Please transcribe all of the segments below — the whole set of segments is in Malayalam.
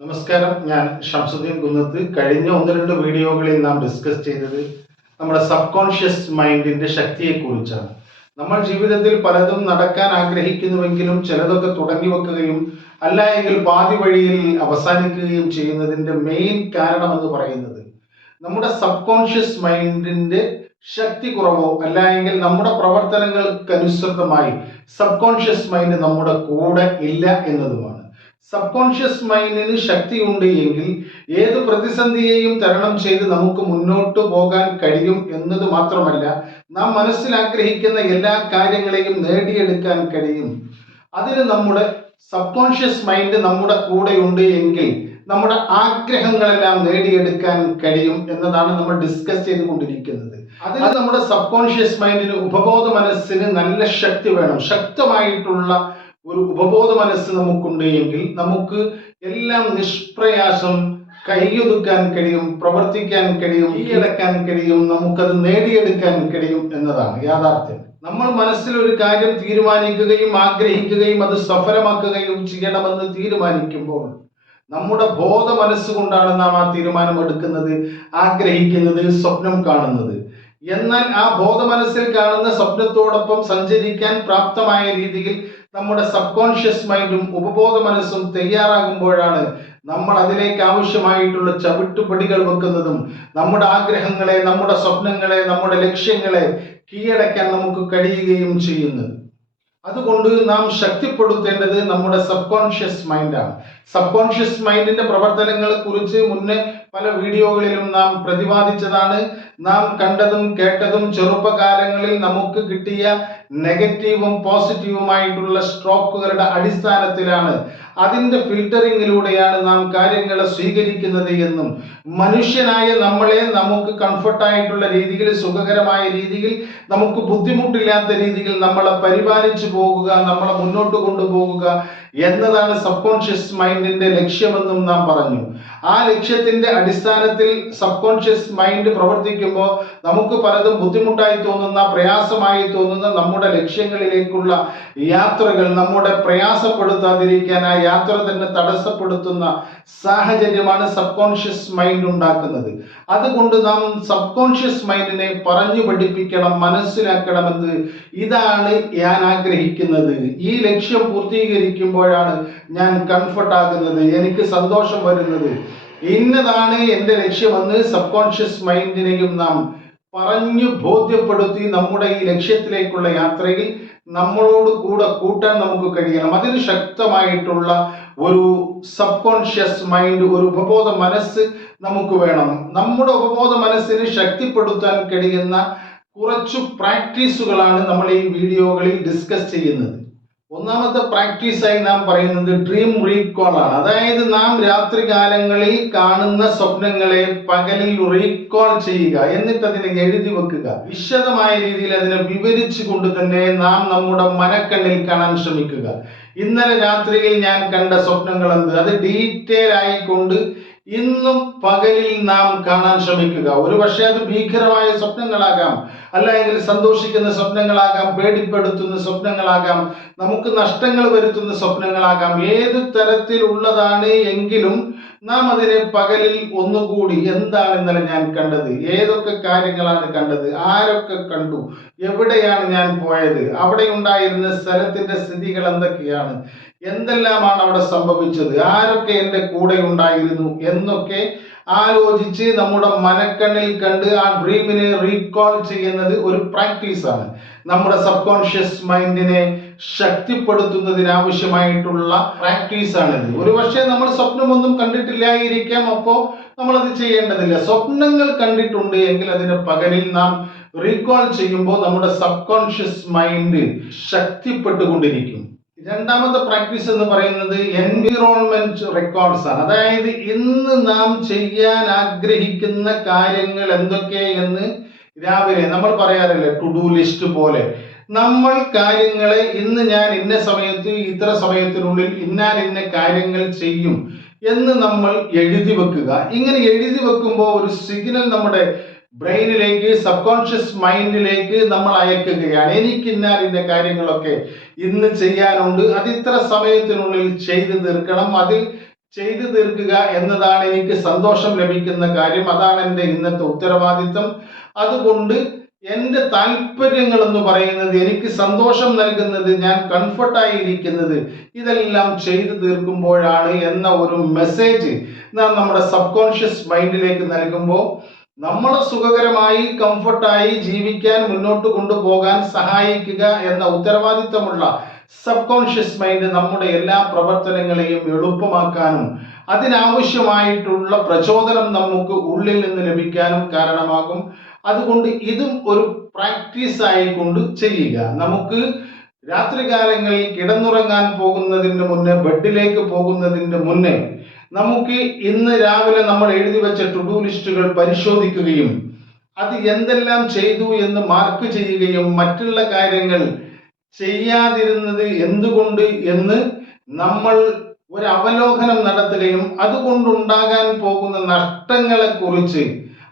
നമസ്കാരം. ഞാൻ ഷംസുദ്ദീൻ കുന്നത്ത്. കഴിഞ്ഞ ഒന്ന് രണ്ട് വീഡിയോകളിൽ നാം ഡിസ്കസ് ചെയ്തത് നമ്മുടെ സബ് കോൺഷ്യസ് മൈൻഡിന്റെ ശക്തിയെക്കുറിച്ചാണ്. നമ്മൾ ജീവിതത്തിൽ പലതും നടക്കാൻ ആഗ്രഹിക്കുന്നുവെങ്കിലും ചിലതൊക്കെ തുടങ്ങി വെക്കുകയും അല്ല എങ്കിൽ പാതി വഴിയിൽ അവസാനിക്കുകയും ചെയ്യുന്നതിന്റെ മെയിൻ കാരണം എന്ന് പറയുന്നത് നമ്മുടെ സബ് കോൺഷ്യസ് മൈൻഡിന്റെ ശക്തി കുറവോ അല്ല എങ്കിൽ നമ്മുടെ പ്രവർത്തനങ്ങൾക്കനുസൃതമായി സബ് കോൺഷ്യസ് മൈൻഡ് നമ്മുടെ കൂടെ ഇല്ല എന്നതുമാണ്. സബ് കോൺഷ്യസ് മൈൻഡിന് ശക്തിയുണ്ട് എങ്കിൽ ഏത് പ്രതിസന്ധിയെയും തരണം ചെയ്ത് നമുക്ക് മുന്നോട്ട് പോകാൻ കഴിയും എന്നത് മാത്രമല്ല, നാം മനസ്സിൽ ആഗ്രഹിക്കുന്ന എല്ലാ കാര്യങ്ങളെയും നേടിയെടുക്കാൻ കഴിയും. അതിന് നമ്മുടെ സബ് കോൺഷ്യസ് മൈൻഡ് നമ്മുടെ കൂടെയുണ്ട് എങ്കിൽ നമ്മുടെ ആഗ്രഹങ്ങളെല്ലാം നേടിയെടുക്കാൻ കഴിയും എന്നതാണ് നമ്മൾ ഡിസ്കസ് ചെയ്തുകൊണ്ടിരിക്കുന്നത്. അതിന് നമ്മുടെ സബ് കോൺഷ്യസ് മൈൻഡിന്, ഉപബോധ മനസ്സിന് നല്ല ശക്തി വേണം. ശക്തമായിട്ടുള്ള ഒരു ഉപബോധ മനസ്സ് നമുക്കുണ്ട് എങ്കിൽ നമുക്ക് എല്ലാം നിഷ്പ്രയാസം കൈയൊതുക്കാൻ കഴിയും, പ്രവർത്തിക്കാൻ കഴിയും, കീഴടക്കാൻ കഴിയും, നമുക്കത് നേടിയെടുക്കാൻ കഴിയും എന്നതാണ് യാഥാർത്ഥ്യം. നമ്മൾ മനസ്സിൽ ഒരു കാര്യം തീരുമാനിക്കുകയും ആഗ്രഹിക്കുകയും അത് സഫലമാക്കുകയും ചെയ്യണമെന്ന് തീരുമാനിക്കുമ്പോൾ നമ്മുടെ ബോധ മനസ്സുകൊണ്ടാണ് നാം ആ തീരുമാനം എടുക്കുന്നത്, ആഗ്രഹിക്കുന്നത്, സ്വപ്നം കാണുന്നത്. എന്നാൽ ആ ബോധ മനസ്സിൽ കാണുന്ന സ്വപ്നത്തോടൊപ്പം സഞ്ചരിക്കാൻ പ്രാപ്തമായ രീതിയിൽ നമ്മുടെ സബ് കോൺഷ്യസ് മൈൻഡും ഉപബോധ മനസ്സും തയ്യാറാകുമ്പോഴാണ് നമ്മൾ അതിലേക്ക് ആവശ്യമായിട്ടുള്ള ചവിട്ടുപടികൾ വെക്കുന്നതും നമ്മുടെ ആഗ്രഹങ്ങളെ, നമ്മുടെ സ്വപ്നങ്ങളെ, നമ്മുടെ ലക്ഷ്യങ്ങളെ കീഴടക്കാൻ നമുക്ക് കഴിയുകയും ചെയ്യുന്നത്. അതുകൊണ്ട് നാം ശക്തിപ്പെടുത്തേണ്ടത് നമ്മുടെ സബ് കോൺഷ്യസ് മൈൻഡാണ്. സബ് കോൺഷ്യസ് മൈൻഡിന്റെ പ്രവർത്തനങ്ങളെ കുറിച്ച് മുന്നേ പല വീഡിയോകളിലും നാം പ്രതിപാദിച്ചതാണ്. നാം കണ്ടതും കേട്ടതും ചെറുപ്പകാലങ്ങളിൽ നമുക്ക് കിട്ടിയ നെഗറ്റീവും പോസിറ്റീവുമായിട്ടുള്ള സ്ട്രോക്കുകളുടെ അടിസ്ഥാനത്തിലാണ്, അതിന്റെ ഫിൽറ്ററിങ്ങിലൂടെയാണ് നാം കാര്യങ്ങളെ സ്വീകരിക്കുന്നത് എന്നും മനുഷ്യനായ നമ്മളെ നമുക്ക് കംഫർട്ടായിട്ടുള്ള രീതിയിൽ, സുഖകരമായ രീതിയിൽ, നമുക്ക് ബുദ്ധിമുട്ടില്ലാത്ത രീതിയിൽ നമ്മളെ പരിപാലിച്ചു പോകുക, നമ്മളെ മുന്നോട്ട് കൊണ്ടുപോകുക എന്നതാണ് സബ് കോൺഷ്യസ് മൈൻഡിന്റെ ലക്ഷ്യമെന്നും നാം പറഞ്ഞു. ആ ലക്ഷ്യത്തിന്റെ അടിസ്ഥാനത്തിൽ സബ് കോൺഷ്യസ് മൈൻഡ് പ്രവർത്തിക്കുമ്പോൾ നമുക്ക് പലതും ബുദ്ധിമുട്ടായി തോന്നുന്ന, പ്രയാസമായി തോന്നുന്ന നമ്മുടെ ലക്ഷ്യങ്ങളിലേക്കുള്ള യാത്രകൾ നമ്മുടെ പ്രയാസപ്പെടുത്താതിരിക്കാൻ ആ യാത്ര തന്നെ തടസ്സപ്പെടുത്തുന്ന സാഹചര്യമാണ് സബ് കോൺഷ്യസ് മൈൻഡ് ഉണ്ടാക്കുന്നത്. അതുകൊണ്ട് നാം സബ് കോൺഷ്യസ് മൈൻഡിനെ പറഞ്ഞു പഠിപ്പിക്കണം, മനസ്സിലാക്കണമെന്ന്. ഇതാണ് ഞാൻ ആഗ്രഹിക്കുന്നത്, ഈ ലക്ഷ്യം പൂർത്തീകരിക്കുമ്പോഴാണ് ഞാൻ കംഫർട്ട് ആകുന്നത്, എനിക്ക് സന്തോഷം വരുന്നത്, ഇന്നതാണ് എൻ്റെ ലക്ഷ്യമെന്ന് സബ് കോൺഷ്യസ് മൈൻഡിനെയും നാം പറഞ്ഞു ബോധ്യപ്പെടുത്തി നമ്മുടെ ഈ ലക്ഷ്യത്തിലേക്കുള്ള യാത്രയിൽ നമ്മളോട് കൂടെ കൂട്ടാൻ നമുക്ക് കഴിയണം. അതിന് ശക്തമായിട്ടുള്ള ഒരു സബ് കോൺഷ്യസ് മൈൻഡ്, ഒരു ഉപബോധ മനസ്സ് നമുക്ക് വേണം. നമ്മുടെ ഉപബോധ മനസ്സിന് ശക്തിപ്പെടുത്താൻ കഴിയുന്ന കുറച്ചു പ്രാക്ടീസുകളാണ് നമ്മൾ ഈ വീഡിയോകളിൽ ഡിസ്കസ് ചെയ്യുന്നത്. ഒന്നാമത്തെ പ്രാക്ടീസായി നാം പറയുന്നത് ഡ്രീം റീകോൾ ആണ്. അതായത് നാം രാത്രി കാലങ്ങളിൽ കാണുന്ന സ്വപ്നങ്ങളെ പകലിൽ റീകോൾ ചെയ്യുക, എന്നിട്ട് അതിനെ എഴുതി വെക്കുക. വിശദമായ രീതിയിൽ അതിനെ വിവരിച്ചു കൊണ്ട് തന്നെ നാം നമ്മുടെ മനക്കണ്ണിൽ കാണാൻ ശ്രമിക്കുക. ഇന്നലെ രാത്രിയിൽ ഞാൻ കണ്ട സ്വപ്നങ്ങൾ എന്ത്, അത് ഡീറ്റെയിൽ ആയിക്കൊണ്ട് ഇന്നും പകലിൽ നാം കാണാൻ ശ്രമിക്കുക. ഒരു പക്ഷേ അത് ഭീകരമായ സ്വപ്നങ്ങളാകാം, അല്ലെങ്കിൽ സന്തോഷിക്കുന്ന സ്വപ്നങ്ങളാകാം, പേടിപ്പെടുത്തുന്ന സ്വപ്നങ്ങളാകാം, നമുക്ക് നഷ്ടങ്ങൾ വരുത്തുന്ന സ്വപ്നങ്ങളാകാം. ഏത് തരത്തിലുള്ളതാണ് എങ്കിലും നാം അതിനെ പകലിൽ ഒന്നുകൂടി, എന്താണ് ഇന്നലെ ഞാൻ കണ്ടത്, ഏതൊക്കെ കാര്യങ്ങളാണ് കണ്ടത്, ആരൊക്കെ കണ്ടു, എവിടെയാണ് ഞാൻ പോയത്, അവിടെ ഉണ്ടായിരുന്ന സ്ഥലത്തിന്റെ സ്ഥിതികൾ എന്തൊക്കെയാണ്, എന്തെല്ലാമാണ് അവിടെ സംഭവിച്ചത്, ആരൊക്കെ എൻ്റെ കൂടെ ഉണ്ടായിരുന്നു എന്നൊക്കെ ആലോചിച്ച് നമ്മുടെ മനക്കണ്ണിൽ കണ്ട് ആ ഡ്രീമിനെ റീകോൾ ചെയ്യുന്നത് ഒരു പ്രാക്ടീസാണ്. നമ്മുടെ സബ് കോൺഷ്യസ് മൈൻഡിനെ ശക്തിപ്പെടുത്തുന്നതിനാവശ്യമായിട്ടുള്ള പ്രാക്ടീസാണിത്. ഒരു പക്ഷേ നമ്മൾ സ്വപ്നമൊന്നും കണ്ടിട്ടില്ലായിരിക്കാം, അപ്പോൾ നമ്മളത് ചെയ്യേണ്ടതില്ല. സ്വപ്നങ്ങൾ കണ്ടിട്ടുണ്ട് എങ്കിൽ അതിനെ പകലിൽ നാം റീകോൾ ചെയ്യുമ്പോൾ നമ്മുടെ സബ് കോൺഷ്യസ് മൈൻഡ് ശക്തിപ്പെട്ടുകൊണ്ടിരിക്കും. രണ്ടാമത്തെ പ്രാക്ടീസ് എന്ന് പറയുന്നത് എൻവിറോൺമെന്റ് റെക്കോർഡ്സ് ആണ്. അതായത് ഇന്ന് നാം ചെയ്യാൻ ആഗ്രഹിക്കുന്ന കാര്യങ്ങൾ എന്തൊക്കെ എന്ന് രാവിലെ നമ്മൾ പറയാറില്ലേ, ടു ഡു ലിസ്റ്റ് പോലെ നമ്മൾ കാര്യങ്ങളെ ഇന്ന് ഞാൻ ഇന്ന സമയത്ത് ഇത്ര സമയത്തിനുള്ളിൽ ഇന്ന കാര്യങ്ങൾ ചെയ്യും എന്ന് നമ്മൾ എഴുതി വെക്കുക. ഇങ്ങനെ എഴുതി വെക്കുമ്പോൾ ഒരു സിഗ്നൽ നമ്മുടെ ബ്രെയിനിലേക്ക്, സബ് കോൺഷ്യസ് മൈൻഡിലേക്ക് നമ്മൾ അയക്കുകയാണ്. എനിക്ക് ഇന്ന കാര്യങ്ങളൊക്കെ ഇന്ന് ചെയ്യാനുണ്ട്, അത് ഇത്ര സമയത്തിനുള്ളിൽ ചെയ്തു തീർക്കണം, അതിൽ ചെയ്തു തീർക്കുക എന്നതാണ് എനിക്ക് സന്തോഷം ലഭിക്കുന്ന കാര്യം. അതാണ് എൻ്റെ ഇന്നത്തെ ഉത്തരവാദിത്തം. അതുകൊണ്ട് എൻ്റെ താല്പര്യങ്ങൾ എന്ന് പറയുന്നത്, എനിക്ക് സന്തോഷം നൽകുന്നത്, ഞാൻ കംഫർട്ടായി ഇരിക്കുന്നത് ഇതെല്ലാം ചെയ്തു തീർക്കുമ്പോഴാണ് എന്ന ഒരു മെസ്സേജ് നാം നമ്മുടെ സബ് കോൺഷ്യസ് മൈൻഡിലേക്ക് നൽകുമ്പോൾ നമ്മളെ സുഖകരമായി കംഫർട്ടായി ജീവിക്കാൻ മുന്നോട്ട് കൊണ്ടുപോകാൻ സഹായിക്കുക എന്ന ഉത്തരവാദിത്തമുള്ള സബ് കോൺഷ്യസ് മൈൻഡ് നമ്മുടെ എല്ലാ പ്രവർത്തനങ്ങളെയും എളുപ്പമാക്കാനും അതിനാവശ്യമായിട്ടുള്ള പ്രചോദനം നമുക്ക് ഉള്ളിൽ നിന്ന് ലഭിക്കാനും കാരണമാകും. അതുകൊണ്ട് ഇതും ഒരു പ്രാക്ടീസ് ആയിക്കൊണ്ട് ചെയ്യുക. നമുക്ക് രാത്രികാലങ്ങളിൽ കിടന്നുറങ്ങാൻ പോകുന്നതിന് മുന്നേ, ബെഡിലേക്ക് പോകുന്നതിന് മുന്നേ നമുക്ക് ഇന്ന് രാവിലെ നമ്മൾ എഴുതി വെച്ച ടു ഡു ലിസ്റ്റുകൾ പരിശോധിക്കുകയും അത് എന്തെല്ലാം ചെയ്തു എന്ന് മാർക്ക് ചെയ്യുകയും മറ്റുള്ള കാര്യങ്ങൾ ചെയ്യാതിരുന്നത് എന്തുകൊണ്ട് എന്ന് നമ്മൾ ഒരു അവലോകനം നടത്തുകയും അതുകൊണ്ടുണ്ടാകാൻ പോകുന്ന നഷ്ടങ്ങളെ കുറിച്ച്,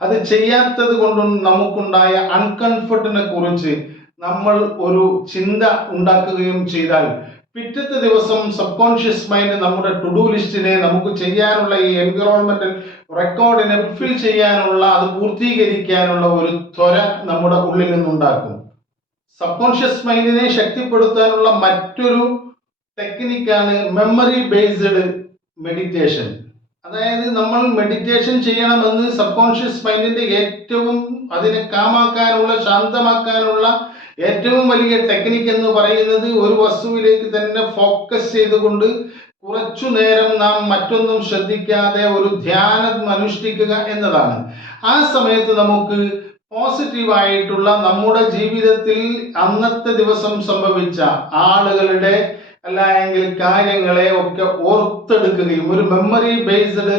അത് ചെയ്യാത്തത് കൊണ്ടും നമുക്കുണ്ടായ അൺകംഫർട്ടിനെ കുറിച്ച് നമ്മൾ ഒരു ചിന്ത ഉണ്ടാക്കുകയും ചെയ്താൽ പിറ്റത്തെ ദിവസം സബ് കോൺഷ്യസ് മൈൻഡ് നമ്മുടെ ടു ഡു ലിസ്റ്റിനെ, നമുക്ക് ചെയ്യാനുള്ള ഈ എൻവിറോൺമെന്റൽ റെക്കോർഡിനെ ഫുൾഫിൽ ചെയ്യാനുള്ള, അത് പൂർത്തീകരിക്കാനുള്ള ഒരു ത്വര നമ്മുടെ ഉള്ളിൽ നിന്നുണ്ടാക്കും. സബ് കോൺഷ്യസ് മൈൻഡിനെ ശക്തിപ്പെടുത്താനുള്ള മറ്റൊരു ടെക്നിക്കാണ് മെമ്മറി ബേസ്ഡ് മെഡിറ്റേഷൻ. അതായത് നമ്മൾ മെഡിറ്റേഷൻ ചെയ്യണമെന്ന് സബ് കോൺഷ്യസ് മൈൻഡിന്റെ ഏറ്റവും അതിനെ കാമാക്കാനുള്ള, ശാന്തമാക്കാനുള്ള ഏറ്റവും വലിയ ടെക്നിക്ക് എന്ന് പറയുന്നത് ഒരു വസ്തുവിലേക്ക് തന്നെ ഫോക്കസ് ചെയ്തുകൊണ്ട് കുറച്ചു നേരം നാം മറ്റൊന്നും ശ്രദ്ധിക്കാതെ ഒരു ധ്യാനം അനുഷ്ഠിക്കുക എന്നതാണ്. ആ സമയത്ത് നമുക്ക് പോസിറ്റീവായിട്ടുള്ള നമ്മുടെ ജീവിതത്തിൽ അന്നത്തെ ദിവസം സംഭവിച്ച ആളുകളുടെ അല്ലെങ്കിൽ കാര്യങ്ങളെ ഒക്കെ ഓർത്തെടുക്കുകയും, ഒരു മെമ്മറി ബേസ്ഡ്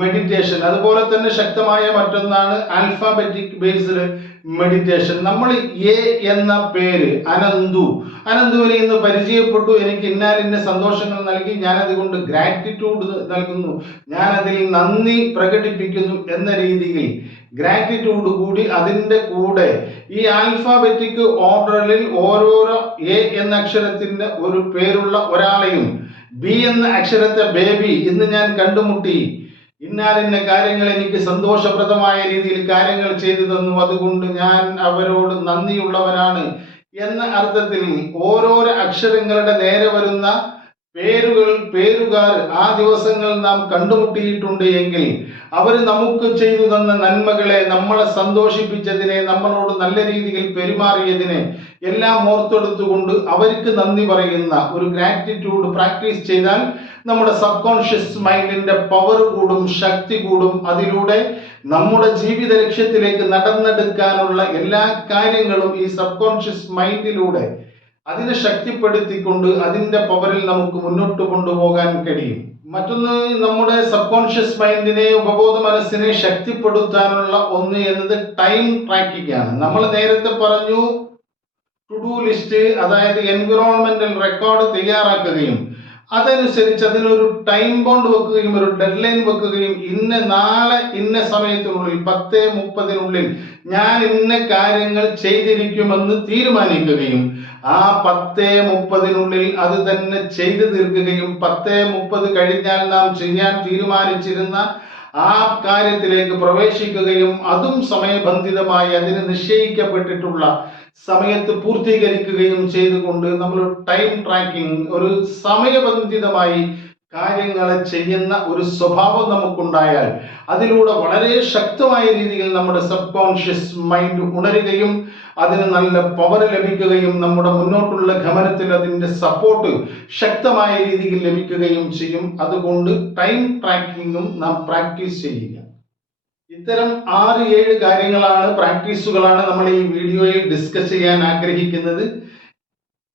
മെഡിറ്റേഷൻ. അതുപോലെ തന്നെ ശക്തമായ മറ്റൊന്നാണ് ആൽഫാബറ്റിക് ബേസ്ഡ് മെഡിറ്റേഷൻ. നമ്മൾ എ എന്ന പേര്, അനന്തുവിനെ ഇന്ന് പരിചയപ്പെട്ടു, എനിക്ക് ഇന്ന സന്തോഷങ്ങൾ നൽകി, ഞാനതുകൊണ്ട് ഗ്രാറ്റിറ്റ്യൂഡ് നൽകുന്നു, ഞാനതിൽ നന്ദി പ്രകടിപ്പിക്കുന്നു എന്ന രീതിയിൽ ഗ്രാറ്റിറ്റ്യൂഡ് കൂടി അതിൻ്റെ കൂടെ ഈ ആൽഫാബറ്റിക് ഓർഡറിൽ ഓരോരോ എ എന്ന അക്ഷരത്തിന്റെ ഒരു പേരുള്ള ഒരാളെയും, ബി എന്ന അക്ഷരത്തെ ബേബി, ഇന്ന് ഞാൻ കണ്ടുമുട്ടി, ഇന്ന കാര്യങ്ങൾ എനിക്ക് സന്തോഷപ്രദമായ രീതിയിൽ കാര്യങ്ങൾ ചെയ്തു തന്നു, അതുകൊണ്ട് ഞാൻ അവരോട് നന്ദിയുള്ളവനാണ് എന്ന അർത്ഥത്തിൽ ഓരോരോ അക്ഷരങ്ങളുടെ നേരെ വരുന്ന പേരുകാർ ആ ദിവസങ്ങൾ നാം കണ്ടുമുട്ടിയിട്ടുണ്ട് എങ്കിൽ അവർ നമുക്ക് ചെയ്തു തന്ന നന്മകളെ, നമ്മളെ സന്തോഷിപ്പിച്ചതിനെ, നമ്മളോട് നല്ല രീതിയിൽ പെരുമാറിയതിനെ എല്ലാം ഓർത്തെടുത്തുകൊണ്ട് അവർക്ക് നന്ദി പറയുന്ന ഒരു ഗ്രാറ്റിറ്റ്യൂഡ് പ്രാക്ടീസ് ചെയ്താൽ നമ്മുടെ സബ് കോൺഷ്യസ് മൈൻഡിന്റെ പവർ കൂടും, ശക്തി കൂടും. അതിലൂടെ നമ്മുടെ ജീവിത ലക്ഷ്യത്തിലേക്ക് നടന്നെടുക്കാനുള്ള എല്ലാ കാര്യങ്ങളും ഈ സബ് കോൺഷ്യസ് മൈൻഡിലൂടെ അതിനെ ശക്തിപ്പെടുത്തിക്കൊണ്ട് അതിന്റെ പവറിൽ നമുക്ക് മുന്നോട്ട് കൊണ്ടുപോകാൻ കഴിയും. മറ്റൊന്ന്, നമ്മുടെ സബ് കോൺഷ്യസ് മൈൻഡിനെ, ഉപബോധ മനസ്സിനെ ശക്തിപ്പെടുത്താനുള്ള ഒന്ന് എന്നത് ടൈം ട്രാക്കിംഗ് ആണ്. നമ്മൾ നേരത്തെ പറഞ്ഞു, ടു ഡു ലിസ്റ്റ്, അതായത് എൻവിറോൺമെന്റൽ റെക്കോർഡ് തയ്യാറാക്കുകയും അതനുസരിച്ച് അതിനൊരു ടൈം ബൗണ്ട് വെക്കുകയും ഒരു ഡെഡ് ലൈൻ വെക്കുകയും നാളെ ഇന്ന സമയത്തിനുള്ളിൽ 10:30 ഞാൻ ഇന്ന കാര്യങ്ങൾ ചെയ്തിരിക്കുമെന്ന് തീരുമാനിക്കുകയും ആ 10:30 അത് തന്നെ ചെയ്തു തീർക്കുകയും 10:30 കഴിഞ്ഞാൽ നാം ചെയ്യാൻ തീരുമാനിച്ചിരുന്ന ആ കാര്യത്തിലേക്ക് പ്രവേശിക്കുകയും അതും സമയബന്ധിതമായി അതിന് നിശ്ചയിക്കപ്പെട്ടിട്ടുള്ള സമയത്ത് പൂർത്തീകരിക്കുകയും ചെയ്തുകൊണ്ട് നമ്മൾ ടൈം ട്രാക്കിംഗ്, ഒരു സമയബന്ധിതമായി കാര്യങ്ങളെ ചെയ്യുന്ന ഒരു സ്വഭാവം നമുക്കുണ്ടായാൽ അതിലൂടെ വളരെ ശക്തമായ രീതിയിൽ നമ്മുടെ സബ് കോൺഷ്യസ് മൈൻഡ് ഉണരുകയും അതിന് നല്ല പവർ ലഭിക്കുകയും നമ്മുടെ മുന്നോട്ടുള്ള ഗമനത്തിൽ അതിൻ്റെ സപ്പോർട്ട് ശക്തമായ രീതിയിൽ ലഭിക്കുകയും ചെയ്യും. അതുകൊണ്ട് ടൈം ട്രാക്കിങ്ങും നാം പ്രാക്ടീസ് ചെയ്യുക. ഇത്തരം 6-7 കാര്യങ്ങളാണ്, പ്രാക്ടീസുകളാണ് നമ്മൾ ഈ വീഡിയോയിൽ ഡിസ്കസ് ചെയ്യാൻ ആഗ്രഹിക്കുന്നത്.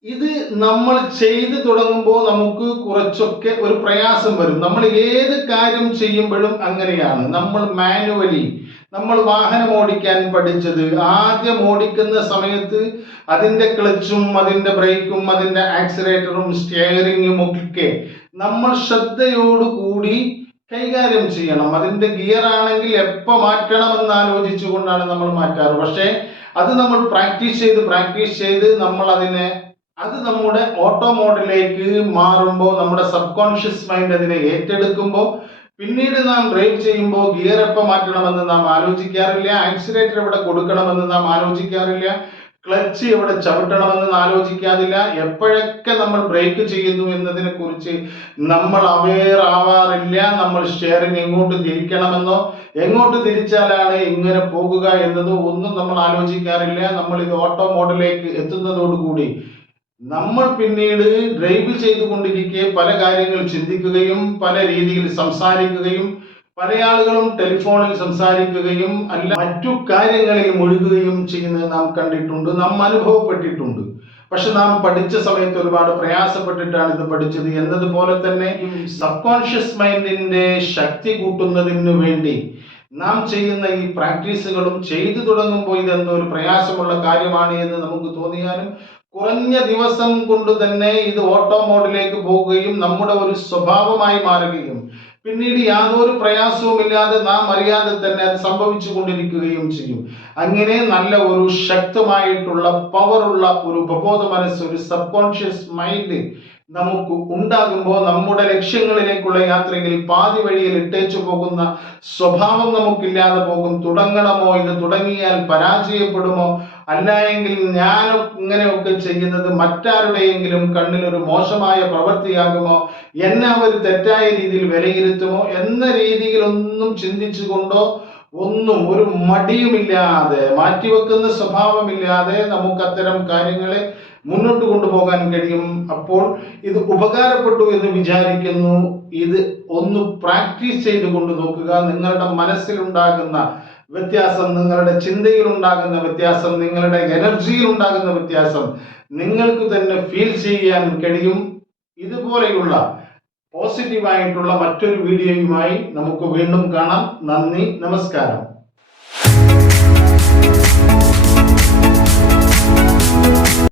ഇത് നമ്മൾ ചെയ്തു തുടങ്ങുമ്പോൾ നമുക്ക് കുറച്ചൊക്കെ ഒരു പ്രയാസം വരും. നമ്മൾ ഏത് കാര്യം ചെയ്യുമ്പോഴും അങ്ങനെയാണ്. നമ്മൾ മാനുവലി, നമ്മൾ വാഹനം ഓടിക്കാൻ പഠിച്ചത് ആദ്യം ഓടിക്കുന്ന സമയത്ത് അതിൻ്റെ ക്ലച്ചും അതിൻ്റെ ബ്രേക്കും അതിൻ്റെ ആക്സിലേറ്ററും സ്റ്റിയറിങ്ങും ഒക്കെ നമ്മൾ ശ്രദ്ധയോടുകൂടി കൈകാര്യം ചെയ്യണം. അതിൻ്റെ ഗിയർ ആണെങ്കിൽ എപ്പോൾ മാറ്റണമെന്ന് ആലോചിച്ചുകൊണ്ടാണ് നമ്മൾ മാറ്റാറ്. പക്ഷേ അത് നമ്മൾ പ്രാക്ടീസ് ചെയ്ത് നമ്മൾ അതിനെ അത് നമ്മുടെ ഓട്ടോ മോഡിലേക്ക് മാറുമ്പോൾ നമ്മുടെ സബ് കോൺഷ്യസ് മൈൻഡ് അതിനെ ഏറ്റെടുക്കുമ്പോൾ പിന്നീട് നാം ഡ്രൈവ് ചെയ്യുമ്പോൾ ഗിയർ എപ്പോൾ മാറ്റണമെന്ന് നാം ആലോചിക്കാറില്ല, ആക്സിലേറ്റർ എവിടെ കൊടുക്കണമെന്ന് നാം ആലോചിക്കാറില്ല, ക്ലച്ച് എവിടെ ചവിട്ടണമെന്ന് ആലോചിക്കാതില്ല. എപ്പോഴൊക്കെ നമ്മൾ ബ്രേക്ക് ചെയ്യുന്നു എന്നതിനെ കുറിച്ച് നമ്മൾ അവെയർ ആവാറില്ല. നമ്മൾ സ്റ്റിയറിംഗ് എങ്ങോട്ട് തിരിക്കണമെന്നോ എങ്ങോട്ട് തിരിച്ചാലാണ് ഇങ്ങനെ പോകുക എന്നതോ ഒന്നും നമ്മൾ ആലോചിക്കാറില്ല. നമ്മൾ ഇത് ഓട്ടോ മോഡിലേക്ക് എത്തുന്നതോടുകൂടി നമ്മൾ പിന്നീട് ഡ്രൈവ് ചെയ്തുകൊണ്ടിരിക്കെ പല കാര്യങ്ങൾ ചിന്തിക്കുകയും പല രീതിയിൽ സംസാരിക്കുകയും പല ആളുകളും ടെലിഫോണിൽ സംസാരിക്കുകയും അല്ല മറ്റു കാര്യങ്ങളിൽ മുഴുകുകയും ചെയ്യുന്നത് നാം കണ്ടിട്ടുണ്ട്, നാം അനുഭവപ്പെട്ടിട്ടുണ്ട്. പക്ഷെ നാം പഠിച്ച സമയത്ത് ഒരുപാട് പ്രയാസപ്പെട്ടിട്ടാണ് ഇത് പഠിച്ചത് എന്നതുപോലെ തന്നെ സബ് കോൺഷ്യസ് മൈൻഡിന്റെ ശക്തി കൂട്ടുന്നതിന് വേണ്ടി നാം ചെയ്യുന്ന ഈ പ്രാക്ടീസുകളും ചെയ്തു തുടങ്ങുമ്പോൾ ഇതെന്തോ ഒരു പ്രയാസമുള്ള കാര്യമാണ് എന്ന് നമുക്ക് തോന്നിയാലും കുറഞ്ഞ ദിവസം കൊണ്ട് തന്നെ ഇത് ഓട്ടോ മോഡിലേക്ക് പോവുകയും നമ്മുടെ ഒരു സ്വഭാവമായി മാറുകയും പിന്നീട് യാതൊരു പ്രയാസവുമില്ലാതെ നാം അറിയാതെ തന്നെ അത് സംഭവിച്ചു കൊണ്ടിരിക്കുകയും ചെയ്യും. അങ്ങനെ നല്ല ഒരു ശക്തമായിട്ടുള്ള പവറുള്ള ഒരു ഉപബോധ മനസ്സ്, ഒരു സബ് കോൺഷ്യസ് മൈൻഡ് നമുക്ക് ഉണ്ടാകുമ്പോൾ നമ്മുടെ ലക്ഷ്യങ്ങളിലേക്കുള്ള യാത്രയിൽ പാതി വഴിയിൽ ഇട്ടേച്ചു പോകുന്ന സ്വഭാവം നമുക്കില്ലാതെ പോകും. തുടങ്ങണമോ, ഇത് തുടങ്ങിയാൽ പരാജയപ്പെടുമോ, അല്ല എങ്കിൽ ഞാൻ ഇങ്ങനെയൊക്കെ ചെയ്യുന്നത് മറ്റാരുടെയെങ്കിലും കണ്ണിൽ ഒരു മോശമായ പ്രവൃത്തിയാകുമോ, എന്നെ അവർ തെറ്റായ രീതിയിൽ വിലയിരുത്തുമോ എന്ന രീതിയിലൊന്നും ചിന്തിച്ചുകൊണ്ടോ ഒന്നും ഒരു മടിയുമില്ലാതെ മാറ്റിവെക്കുന്ന സ്വഭാവമില്ലാതെ നമുക്ക് അത്തരം കാര്യങ്ങളെ മുന്നോട്ട് കൊണ്ടുപോകാൻ കഴിയും. അപ്പോൾ ഇത് ഉപകാരപ്പെട്ടു എന്ന് വിചാരിക്കുന്നു. ഇത് ഒന്ന് പ്രാക്ടീസ് ചെയ്ത് കൊണ്ട് നോക്കുക. നിങ്ങളുടെ മനസ്സിലുണ്ടാകുന്ന വ്യത്യാസം, നിങ്ങളുടെ ചിന്തയിൽ ഉണ്ടാകുന്ന വ്യത്യാസം, നിങ്ങളുടെ എനർജിയിൽ ഉണ്ടാകുന്ന വ്യത്യാസം നിങ്ങൾക്ക് തന്നെ ഫീൽ ചെയ്യാൻ കഴിയും. ഇതുപോലെയുള്ള പോസിറ്റീവായിട്ടുള്ള മറ്റൊരു വീഡിയോയുമായി നമുക്ക് വീണ്ടും കാണാം. നന്ദി, നമസ്കാരം.